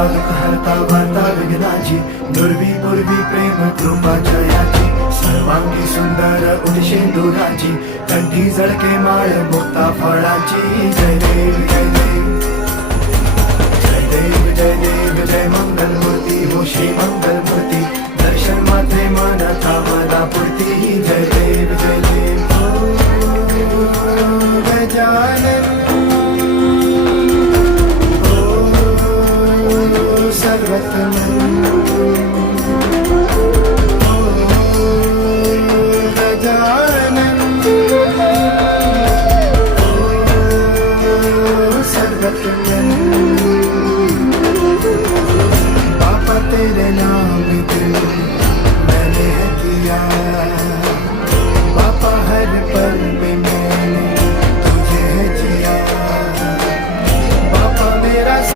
हरता दुःख हरता वार्ता विघ्नाची, दुर्वी पूर्वी प्रेम कृपा जयाची, सर्वांगी सुंदर उदिशेंदुराची, कंठी झळके माळ मुक्ता फळाची. जय देव जय देव जय देव जय देव जय मंगल मूर्ती हो श्री मंगल मूर्ती, दर्शन मात्रे मानता मला पुरती. जय देव जय देव ओ गजानन सर्वत्र